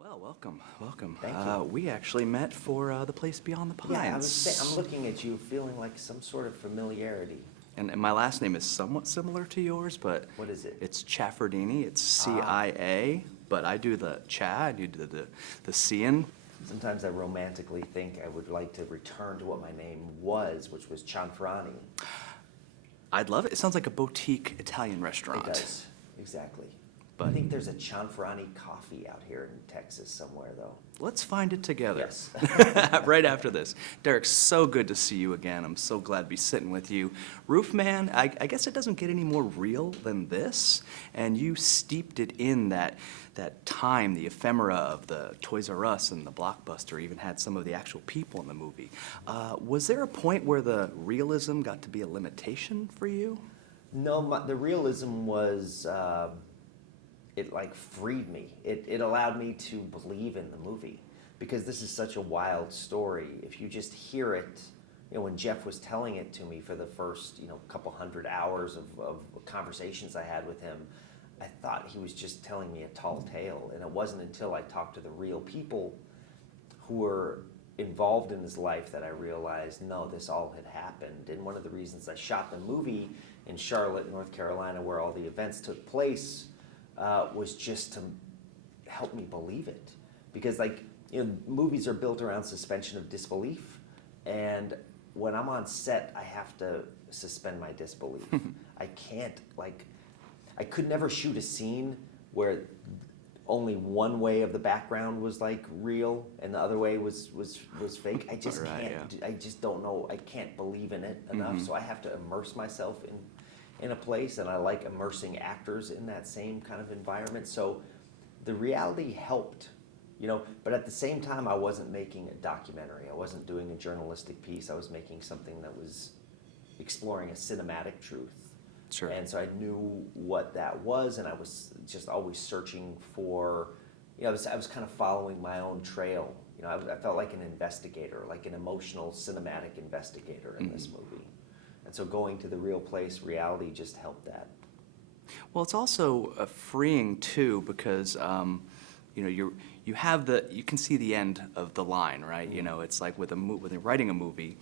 Well, welcome. Thank you. We actually met for The Place Beyond the Pines. Yeah, I'm looking at you feeling like some sort of familiarity. And my last name is somewhat similar to yours, but What is it? It's Chaffardini. It's CIA, but I do the Cha, you do the Cian. Sometimes I romantically think I would like to return to what my name was, which was Cianfrance. I'd love it. It sounds like a boutique Italian restaurant. It does, exactly. But I think there's a Cianfrance coffee out here in Texas somewhere, though. let's find it together. Yes. Right after this. Derek, so good to see you again. I'm so glad to be sitting with you. ROOFMAN, I guess it doesn't get any more real than this. And you steeped it in that time, the ephemera of the Toys R Us and the Blockbuster, even had some of the actual people in the movie. Was there a point where the realism got to be a limitation for you? No, the realism was, it like freed me. It allowed me to believe in the movie because this is such a wild story. If you just hear it, when Jeff was telling it to me for the first, couple hundred hours of conversations I had with him, I thought he was just telling me a tall tale. And it wasn't until I talked to the real people who were involved in his life that I realized, no, this all had happened. And one of the reasons I shot the movie in Charlotte, North Carolina, where all the events took place, was just to help me believe it. Because movies are built around suspension of disbelief. And when I'm on set, I have to suspend my disbelief. I can't, I could never shoot a scene where only one way of the background was real and the other way was fake. I just can't. Yeah. I just don't know. I can't believe in it enough. So I have to immerse myself in a place, and I like immersing actors in that same kind of environment. So the reality helped, but at the same time, I wasn't making a documentary. I wasn't doing a journalistic piece. I was making something that was exploring a cinematic truth. Sure. And so I knew what that was, and I was just always searching for, I was kind of following my own trail. I felt like an investigator, like an emotional cinematic investigator in this movie. And so going to the real place, reality just helped that. Well, it's also freeing too because you can see the end of the line, right? Mm-hmm. It's like when you're writing a movie,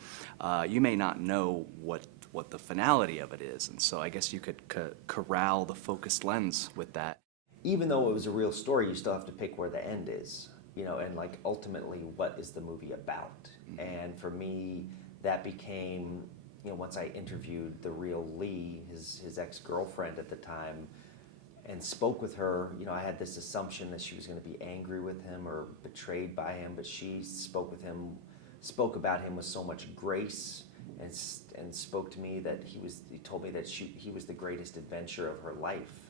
you may not know what the finality of it is, and so I guess you could corral the focused lens with that. Even though it was a real story, you still have to pick where the end is, and ultimately what is the movie about? Mm-hmm. And for me, that became, once I interviewed the real Lee, his ex-girlfriend at the time, and spoke with her, I had this assumption that she was going to be angry with him or betrayed by him, but she spoke about him with so much grace and spoke to me that he told me that he was the greatest adventure of her life,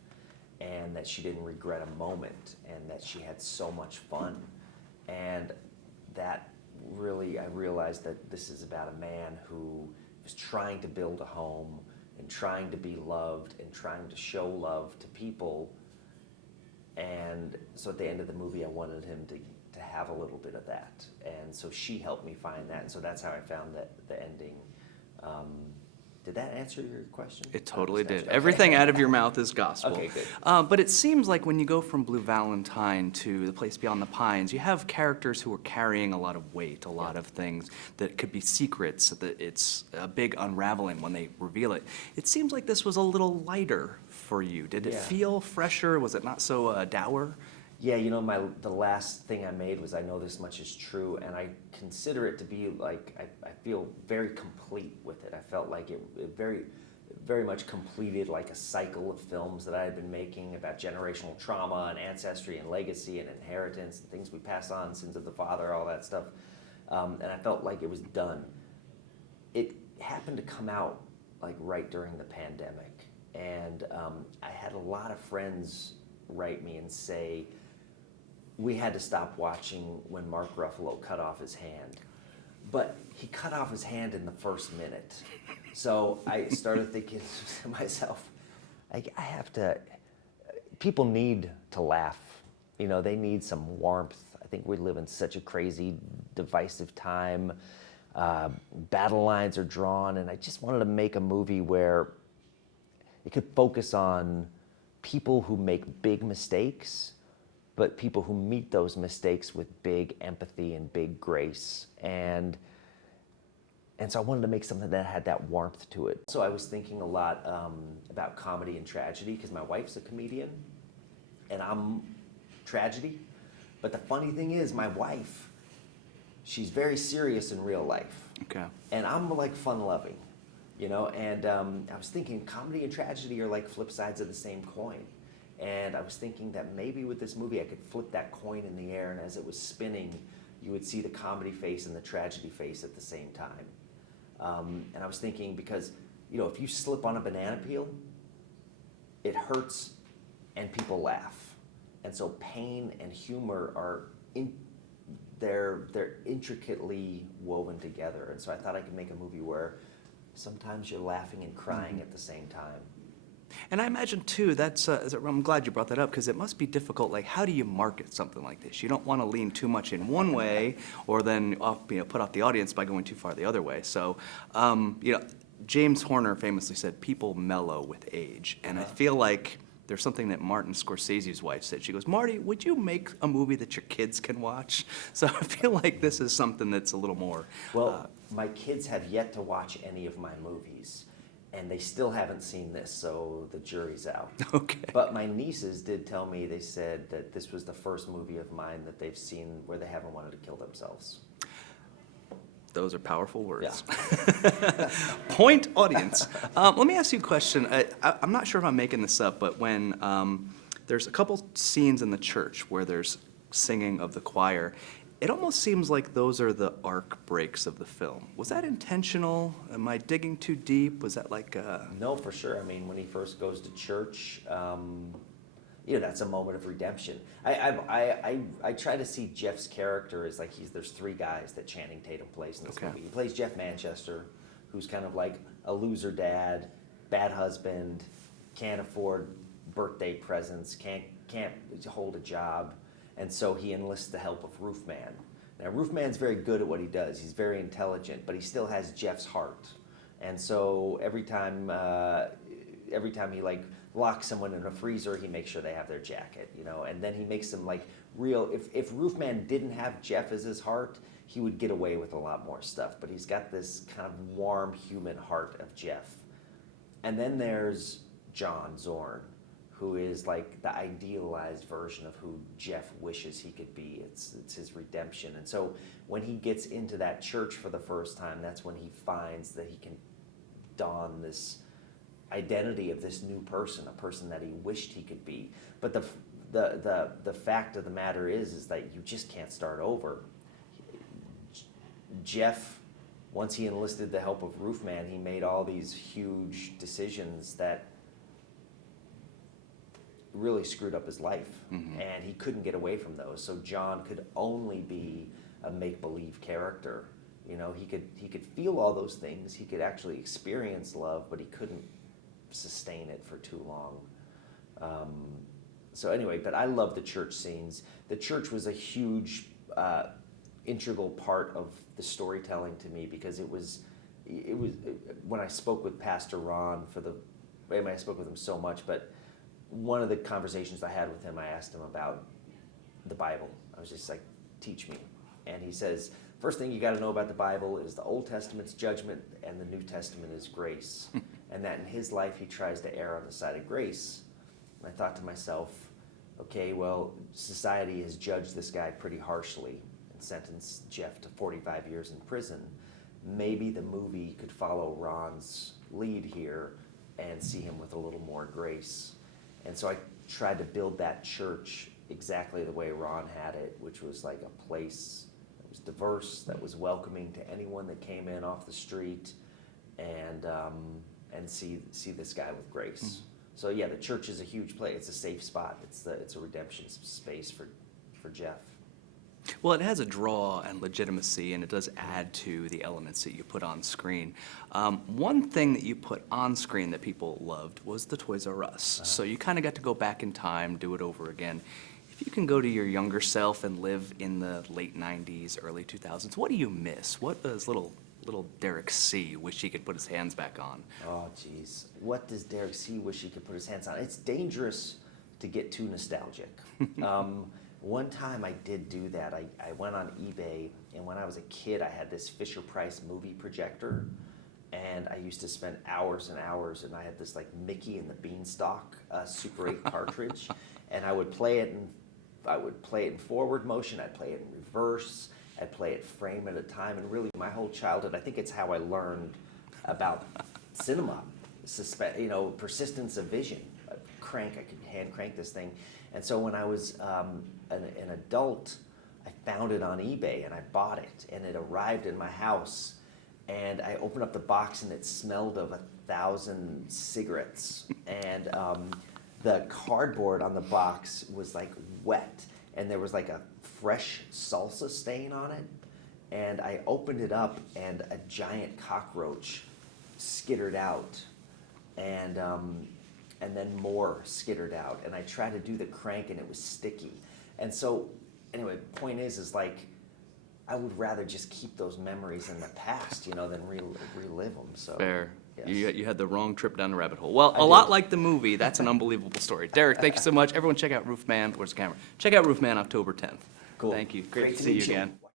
and that she didn't regret a moment, and that she had so much fun. And that really, I realized that this is about a man who was trying to build a home and trying to be loved and trying to show love to people. And so at the end of the movie, I wanted him to have a little bit of that. And so she helped me find that. And so that's how I found the ending. Did that answer your question? It totally did. Okay. Everything out of your mouth is gospel. Okay, good. But it seems like when you go from Blue Valentine to The Place Beyond the Pines, you have characters who are carrying a lot of weight, a lot of things that could be secrets, that it's a big unraveling when they reveal it. It seems like this was a little lighter for you. Did it feel fresher? Was it not so dour? Yeah, the last thing I made was I Know This Much Is True, and I consider it to be I feel very complete with it. I felt like it very, very much completed a cycle of films that I had been making about generational trauma and ancestry and legacy and inheritance and things we pass on, sins of the father, all that stuff. And I felt like it was done. It happened to come out right during the pandemic, and I had a lot of friends write me and say, we had to stop watching when Mark Ruffalo cut off his hand. But he cut off his hand in the first minute. So I started thinking to myself, I have to, people need to laugh. They need some warmth. I think we live in such a crazy, divisive time. Battle lines are drawn, and I just wanted to make a movie where it could focus on people who make big mistakes, but people who meet those mistakes with big empathy and big grace. And so I wanted to make something that had that warmth to it. So I was thinking a lot about comedy and tragedy, because my wife's a comedian and I'm tragedy. But the funny thing is, my wife, she's very serious in real life. Okay. And I'm like fun-loving, you know? And I was thinking comedy and tragedy are like flip sides of the same coin. And I was thinking that maybe with this movie I could flip that coin in the air, and as it was spinning, you would see the comedy face and the tragedy face at the same time. And I was thinking, because, you know, if you slip on a banana peel, it hurts and people laugh. And so pain and humor are they're intricately woven together. And so I thought I could make a movie where sometimes you're laughing and crying at the same time. And I imagine, too, I'm glad you brought that up, because it must be difficult. Like, how do you market something like this? You don't want to lean too much in one way or then put off the audience by going too far the other way. So, James Horner famously said, people mellow with age. And I feel like there's something that Martin Scorsese's wife said. She goes, Marty, would you make a movie that your kids can watch? So I feel like this is something that's a little more... Well, my kids have yet to watch any of my movies. And they still haven't seen this, so the jury's out. Okay. But my nieces did tell me, they said that this was the first movie of mine that they've seen where they haven't wanted to kill themselves. Those are powerful words. Yeah. Point audience. Let me ask you a question. I'm not sure if I'm making this up, but when there's a couple scenes in the church where there's singing of the choir, it almost seems like those are the arc breaks of the film. Was that intentional? Am I digging too deep? Was that like No, for sure. I mean, when he first goes to church, that's a moment of redemption. I try to see Jeff's character as like there's three guys that Channing Tatum plays in this movie. He plays Jeff Manchester, who's kind of like a loser dad, bad husband, can't afford birthday presents, can't hold a job. And so he enlists the help of ROOFMAN. Now, ROOFMAN's very good at what he does. He's very intelligent, but he still has Jeff's heart. And so every time he like locks someone in a freezer, he makes sure they have their jacket, you know. And then he makes them like real. If ROOFMAN didn't have Jeff as his heart, he would get away with a lot more stuff. But he's got this kind of warm human heart of Jeff. And then there's John Zorn, who is like the idealized version of who Jeff wishes he could be. It's his redemption. And so when he gets into that church for the first time, that's when he finds that he can don this identity of this new person, a person that he wished he could be. But the fact of the matter is that you just can't start over. Jeff, once he enlisted the help of ROOFMAN, he made all these huge decisions that really screwed up his life, and he couldn't get away from those. So John could only be a make-believe character. You know, he could feel all those things. He could actually experience love, but he couldn't sustain it for too long. So anyway, but I love the church scenes. The church was a huge, integral part of the storytelling to me, because it was when I spoke with Pastor Ron I spoke with him so much, but one of the conversations I had with him, I asked him about the Bible. I was just like, teach me. And he says, first thing you got to know about the Bible is the Old Testament's judgment and the New Testament is grace. And that in his life he tries to err on the side of grace. And I thought to myself, okay, well, society has judged this guy pretty harshly and sentenced Jeff to 45 years in prison. Maybe the movie could follow Ron's lead here and see him with a little more grace. And so I tried to build that church exactly the way Ron had it, which was like a place that was diverse, that was welcoming to anyone that came in off the street, and see this guy with grace. So yeah, the church is a huge place. It's a safe spot. It's a redemption space for Jeff. Well, it has a draw and legitimacy, and it does add to the elements that you put on screen. One thing that you put on screen that people loved was the Toys R Us. So you kind of got to go back in time, do it over again. If you can go to your younger self and live in the late 90s, early 2000s, what do you miss? What does little Derek C. wish he could put his hands back on? Oh, geez. What does Derek C. wish he could put his hands on? It's dangerous to get too nostalgic. One time I did do that. I went on eBay, and when I was a kid, I had this Fisher-Price movie projector, and I used to spend hours and hours, and I had this like Mickey and the Beanstalk Super 8 cartridge, and I would play it in forward motion, I'd play it in reverse, I'd play it frame at a time, and really my whole childhood, I think it's how I learned about cinema, persistence of vision. I could hand crank this thing. And so when I was an adult, I found it on eBay and I bought it, and it arrived in my house, and I opened up the box and it smelled of 1,000 cigarettes, and the cardboard on the box was like wet, and there was like a fresh salsa stain on it, and I opened it up and a giant cockroach skittered out, and then more skittered out, and I tried to do the crank and it was sticky. And so anyway, point is like I would rather just keep those memories in the past, than relive them. So Fair. yes. You had the wrong trip down the rabbit hole. Well, I a lot did. like the movie. That's an unbelievable story. Derek, thank you so much. Everyone check out ROOFMAN. Where's the camera? Check out ROOFMAN October 10th. Cool. Thank you. Great to to see you meet you. again.